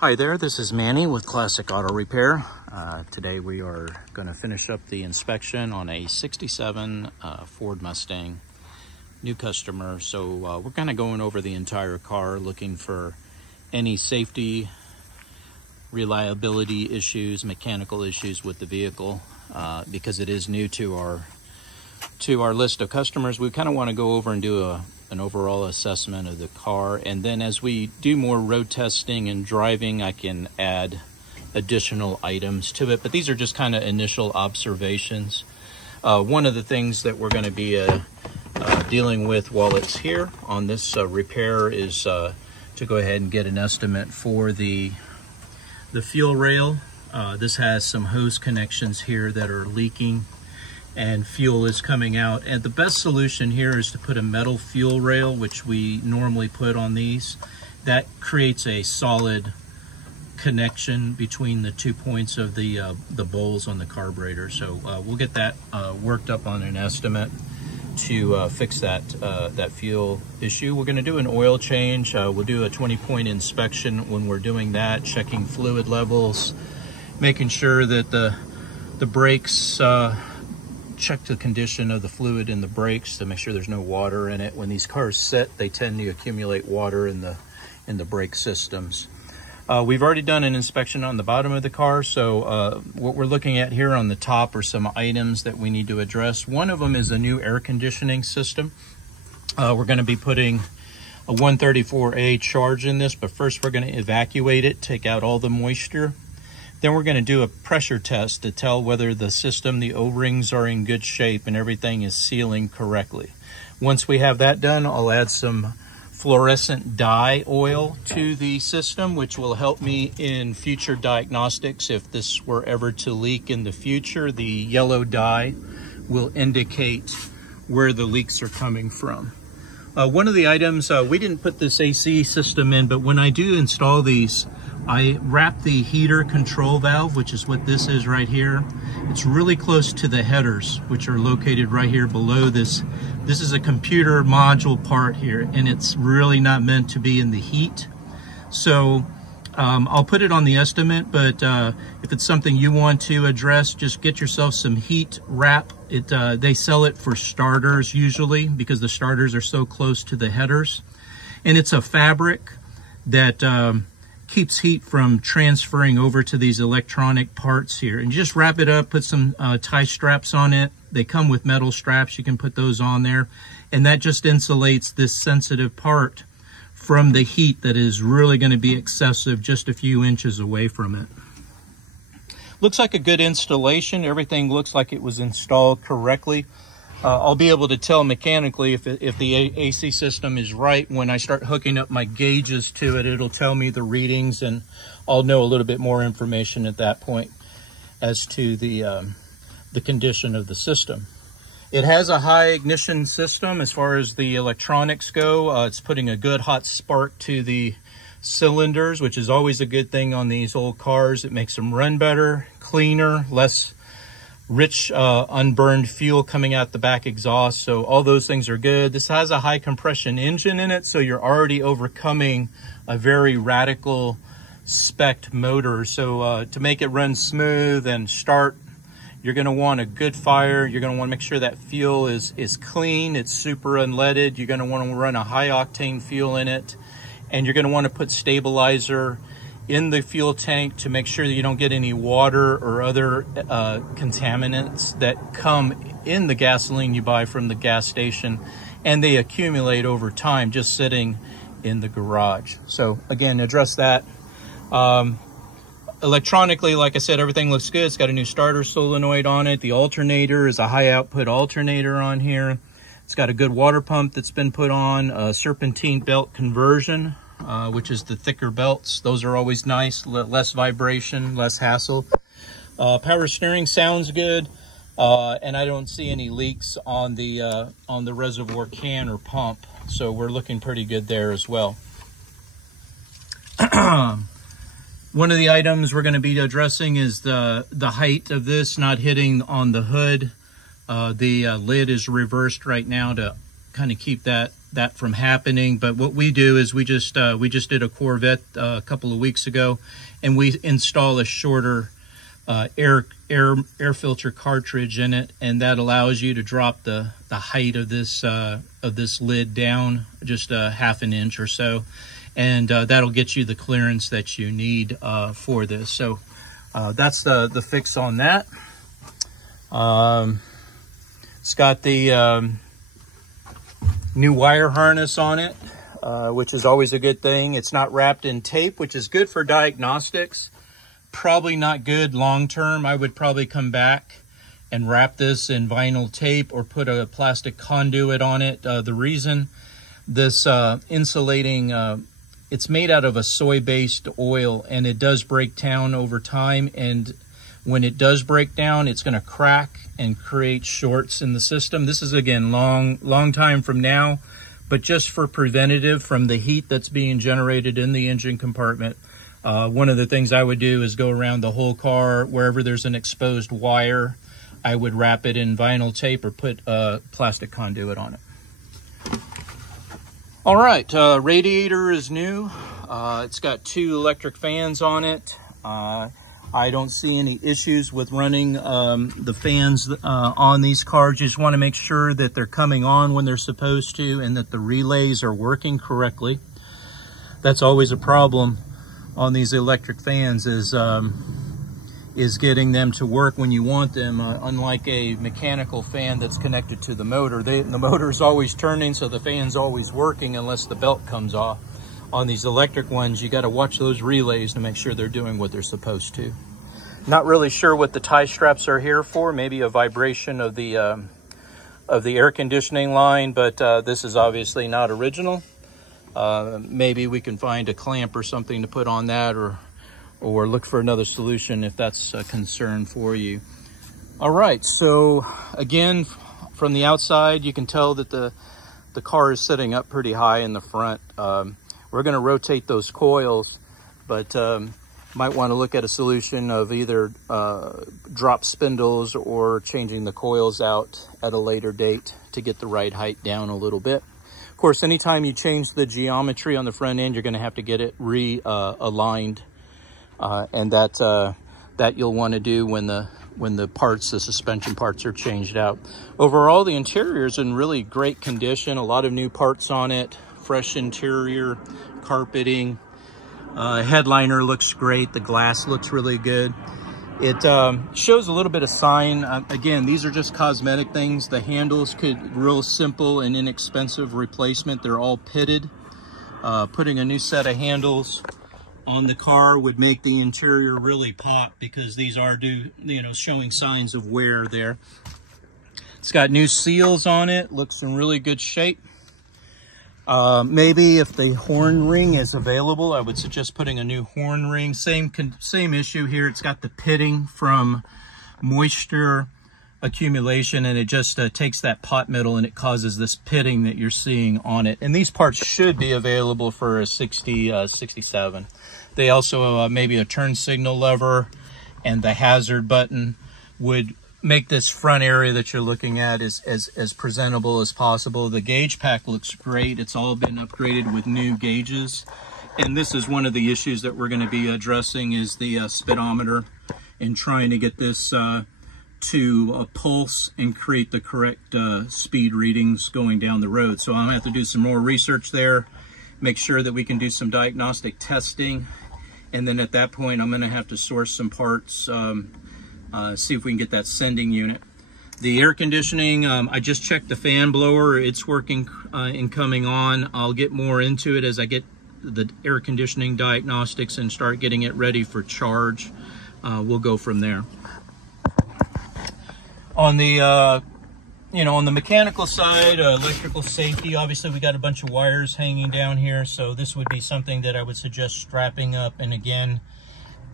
Hi there, this is Manny with Classic Auto Repair. Today we are going to finish up the inspection on a 67 Ford Mustang, new customer. So we're kind of going over the entire car, looking for any safety, reliability issues, mechanical issues with the vehicle, because it is new to our list of customers. We kind of want to go over and do an overall assessment of the car, and then as we do more road testing and driving, I can add additional items to it. But these are just kind of initial observations. One of the things that we're going to be dealing with while it's here on this repair is to go ahead and get an estimate for the fuel rail. This has some hose connections here that are leaking and fuel is coming out, and the best solution here is to put a metal fuel rail, which we normally put on these. That creates a solid connection between the 2 points of the bowls on the carburetor. So we'll get that worked up on an estimate to fix that fuel issue. We're going to do an oil change. We'll do a 20-point inspection when we're doing that, checking fluid levels, making sure that the brakes, check the condition of the fluid in the brakes to make sure there's no water in it. When these cars sit, they tend to accumulate water in the brake systems. We've already done an inspection on the bottom of the car, so what we're looking at here on the top are some items that we need to address. One of them is a new air conditioning system. We're going to be putting a 134A charge in this, but first we're going to evacuate it, take out all the moisture. Then we're going to do a pressure test to tell whether the system, the O-rings are in good shape and everything is sealing correctly. Once we have that done, I'll add some fluorescent dye oil to the system, which will help me in future diagnostics. If this were ever to leak in the future, the yellow dye will indicate where the leaks are coming from. One of the items, we didn't put this AC system in, but when I do install these, I wrap the heater control valve, which is what this is right here. It's really close to the headers, which are located right here below this. This is a computer module part here, and it's really not meant to be in the heat. So I'll put it on the estimate, but if it's something you want to address, just get yourself some heat wrap. They sell it for starters usually because the starters are so close to the headers. And it's a fabric that keeps heat from transferring over to these electronic parts here. And you just wrap it up, put some tie straps on it. They come with metal straps, you can put those on there. And that just insulates this sensitive part from the heat that is really going to be excessive just a few inches away from it. Looks like a good installation. Everything looks like it was installed correctly. I'll be able to tell mechanically if the AC system is right. When I start hooking up my gauges to it, it'll tell me the readings, and I'll know a little bit more information at that point as to the condition of the system. It has a high ignition system as far as the electronics go. It's putting a good hot spark to the cylinders, which is always a good thing on these old cars. It makes them run better, cleaner, less rich unburned fuel coming out the back exhaust. So all those things are good. This has a high compression engine in it, so you're already overcoming a very radical spec motor. So to make it run smooth and start, you're going to want a good fire. You're going to want to make sure that fuel is clean, it's super unleaded. You're going to want to run a high octane fuel in it, and you're going to want to put stabilizer in the fuel tank to make sure that you don't get any water or other contaminants that come in the gasoline you buy from the gas station, and they accumulate over time just sitting in the garage. So again, address that. Electronically, like I said, everything looks good. It's got a new starter solenoid on it. The alternator is a high output alternator on here. It's got a good water pump that's been put on, a serpentine belt conversion, which is the thicker belts. Those are always nice, less vibration, less hassle. Power steering sounds good, and I don't see any leaks on the reservoir can or pump, so we're looking pretty good there as well. One of the items we're going to be addressing is the height of this not hitting on the hood. The lid is reversed right now to kind of keep that that from happening. But what we do is we just did a Corvette a couple of weeks ago, and we install a shorter air filter cartridge in it, and that allows you to drop the height of this lid down just a half an inch or so, and that'll get you the clearance that you need for this. So that's the fix on that. It's got the new wire harness on it, which is always a good thing. It's not wrapped in tape, which is good for diagnostics. Probably not good long term. I would probably come back and wrap this in vinyl tape or put a plastic conduit on it. The reason this insulating, it's made out of a soy-based oil, and it does break down over time, and when it does break down, it's going to crack and create shorts in the system. This is, again, long time from now, but just for preventative from the heat that's being generated in the engine compartment. One of the things I would do is go around the whole car. Wherever there's an exposed wire, I would wrap it in vinyl tape or put a plastic conduit on it. All right, radiator is new. It's got 2 electric fans on it. I don't see any issues with running the fans on these cars. You just want to make sure that they're coming on when they're supposed to and that the relays are working correctly. That's always a problem on these electric fans, is getting them to work when you want them. Unlike a mechanical fan that's connected to the motor, the motor's always turning, so the fan's always working unless the belt comes off. On these electric ones, you got to watch those relays to make sure they're doing what they're supposed to. Not really sure what the tie straps are here for. Maybe a vibration of the air conditioning line, but this is obviously not original. Maybe we can find a clamp or something to put on that, or look for another solution if that's a concern for you. All right, so again, from the outside, you can tell that the car is sitting up pretty high in the front. We're going to rotate those coils, but might want to look at a solution of either drop spindles or changing the coils out at a later date to get the right height down a little bit. Of course, anytime you change the geometry on the front end, you're going to have to get it aligned, and that you'll want to do when the suspension parts are changed out. Overall, the interior is in really great condition. A lot of new parts on it, fresh interior, carpeting. Headliner looks great. The glass looks really good. It shows a little bit of sign. Again, these are just cosmetic things. The handles real simple and inexpensive replacement. They're all pitted. Putting a new set of handles on the car would make the interior really pop, because these are showing signs of wear there. It's got new seals on it. Looks in really good shape. Maybe if the horn ring is available, I would suggest putting a new horn ring. Same issue here. It's got the pitting from moisture accumulation, and it just takes that pot metal and it causes this pitting that you're seeing on it. And these parts should be available for a 67. They also, maybe a turn signal lever and the hazard button would make this front area that you're looking at as presentable as possible. The gauge pack looks great. It's all been upgraded with new gauges. And this is one of the issues that we're going to be addressing, is the speedometer, and trying to get this to a pulse and create the correct speed readings going down the road. So I'm going to have to do some more research there, make sure that we can do some diagnostic testing. And then at that point, I'm going to have to source some parts, see if we can get that sending unit. The air conditioning, I just checked the fan blower. It's working and coming on. I'll get more into it as I get the air conditioning diagnostics and start getting it ready for charge. We'll go from there. On the on the mechanical side, electrical safety, obviously we got a bunch of wires hanging down here, so this would be something that I would suggest strapping up. And again,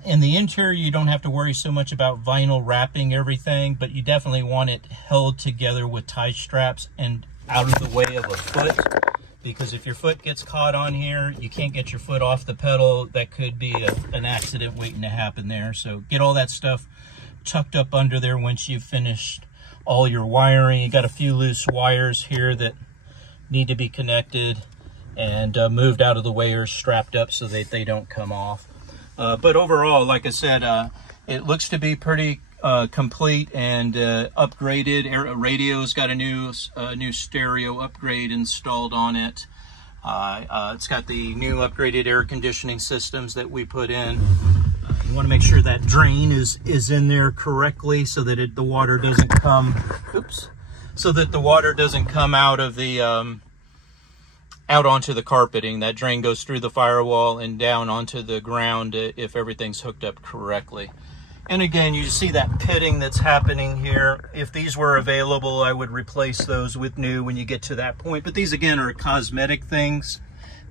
in the interior, you don't have to worry so much about vinyl wrapping everything, but you definitely want it held together with tie straps and out of the way of a foot, because if your foot gets caught on here, you can't get your foot off the pedal. That could be an accident waiting to happen there. So get all that stuff tucked up under there once you've finished all your wiring. You got a few loose wires here that need to be connected and moved out of the way or strapped up so that they don't come off. But overall, like I said, it looks to be pretty complete and upgraded. Radio's got a new stereo upgrade installed on it. It's got the new upgraded air conditioning systems that we put in. You want to make sure that drain is in there correctly so that the water doesn't come. Oops. So that the water doesn't come out of the out onto the carpeting. That drain goes through the firewall and down onto the ground if everything's hooked up correctly. And again, you see that pitting that's happening here. If these were available, I would replace those with new when you get to that point. But these, again, are cosmetic things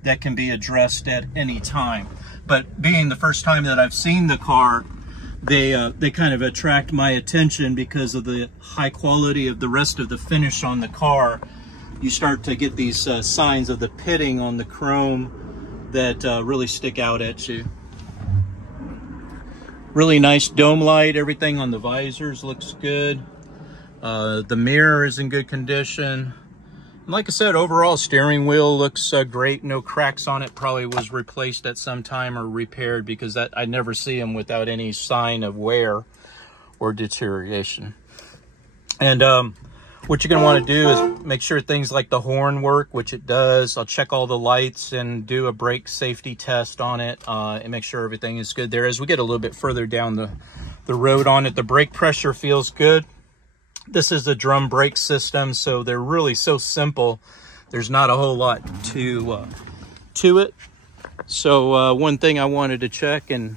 that can be addressed at any time. But being the first time that I've seen the car, they kind of attract my attention because of the high quality of the rest of the finish on the car. You start to get these signs of the pitting on the chrome that really stick out at you. Really nice dome light. Everything on the visors looks good. The mirror is in good condition. And like I said, overall steering wheel looks great. No cracks on it. Probably was replaced at some time or repaired, because I never see them without any sign of wear or deterioration. And what you're going to want to do is make sure things like the horn work, which it does. I'll check all the lights and do a brake safety test on it and make sure everything is good there. As we get a little bit further down the road on it, the brake pressure feels good. This is a drum brake system, so they're really so simple. There's not a whole lot to it. So one thing I wanted to check and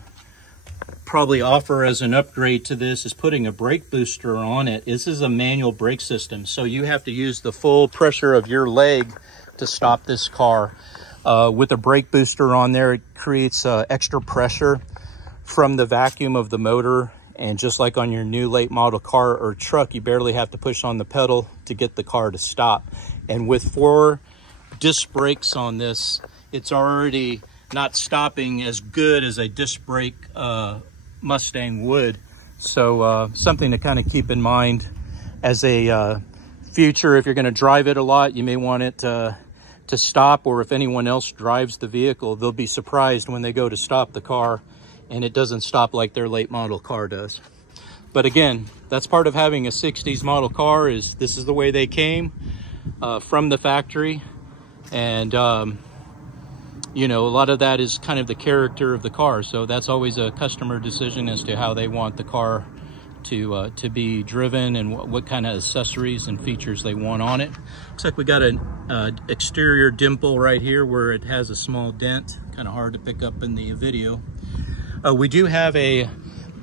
probably offer as an upgrade to this is putting a brake booster on it. This is a manual brake system, so you have to use the full pressure of your leg to stop this car. With a brake booster on there, it creates extra pressure from the vacuum of the motor, and just like on your new late model car or truck, you barely have to push on the pedal to get the car to stop. And with 4 disc brakes on this, it's already not stopping as good as a disc brake Mustang would. So something to kind of keep in mind as a future. If you're going to drive it a lot, you may want it to stop, or if anyone else drives the vehicle, they'll be surprised when they go to stop the car and it doesn't stop like their late model car does. But again, that's part of having a 60s model car, is this is the way they came from the factory. And you know, a lot of that is kind of the character of the car. So that's always a customer decision as to how they want the car to be driven and what kind of accessories and features they want on it. Looks like we got an exterior dimple right here where it has a small dent. Kind of hard to pick up in the video. We do have a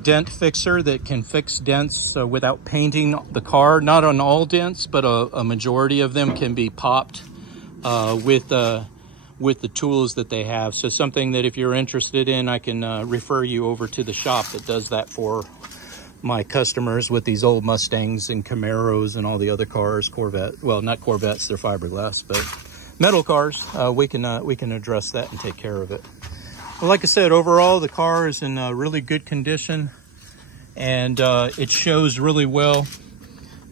dent fixer that can fix dents without painting the car. Not on all dents, but a majority of them can be popped with the tools that they have. So something that if you're interested in, I can refer you over to the shop that does that for my customers with these old Mustangs and Camaros and all the other cars, Corvette. Well, not Corvettes, they're fiberglass, but metal cars. We can address that and take care of it. Well, like I said, overall the car is in really good condition, and it shows really well.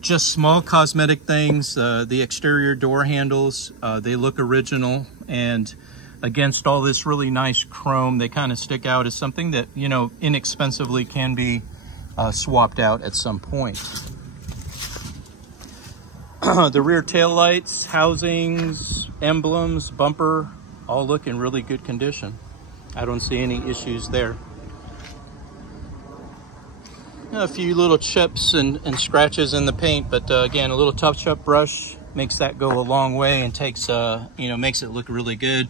Just small cosmetic things. The exterior door handles, they look original, and against all this really nice chrome, they kind of stick out as something that, you know, inexpensively can be swapped out at some point. The rear tail lights, housings, emblems, bumper, all look in really good condition. I don't see any issues there. A few little chips and scratches in the paint, but again, a little touch-up brush makes that go a long way and takes you know, makes it look really good.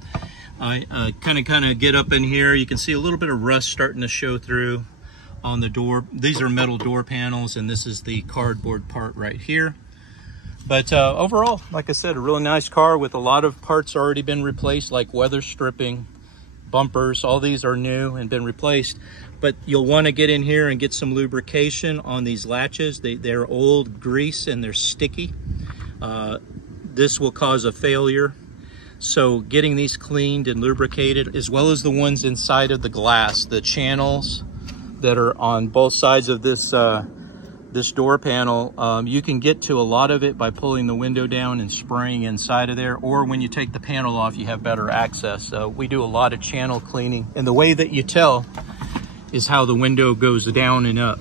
I kind of get up in here. You can see a little bit of rust starting to show through on the door. These are metal door panels, and this is the cardboard part right here. But overall, like I said, a really nice car with a lot of parts already been replaced, like weather stripping, bumpers. All these are new and been replaced. But you'll want to get in here and get some lubrication on these latches. They're old grease and they're sticky. This will cause a failure. So getting these cleaned and lubricated, as well as the ones inside of the glass, the channels that are on both sides of this this door panel, you can get to a lot of it by pulling the window down and spraying inside of there, or when you take the panel off, you have better access. So we do a lot of channel cleaning, and the way that you tell is how the window goes down and up.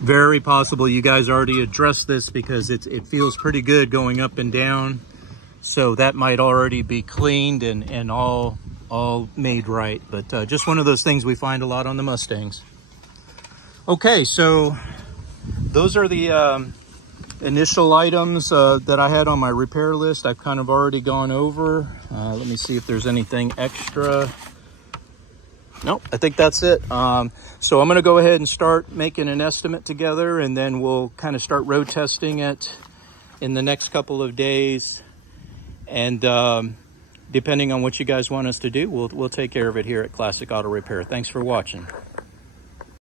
Very possible you guys already addressed this because it feels pretty good going up and down. So that might already be cleaned and all made right. But just one of those things we find a lot on the Mustangs. Okay, so those are the initial items that I had on my repair list. I've kind of already gone over. Let me see if there's anything extra. Nope, I think that's it. So I'm going to go ahead and start making an estimate together, and then we'll kind of start road testing it in the next couple of days. And depending on what you guys want us to do, we'll take care of it here at Classic Auto Repair. Thanks for watching.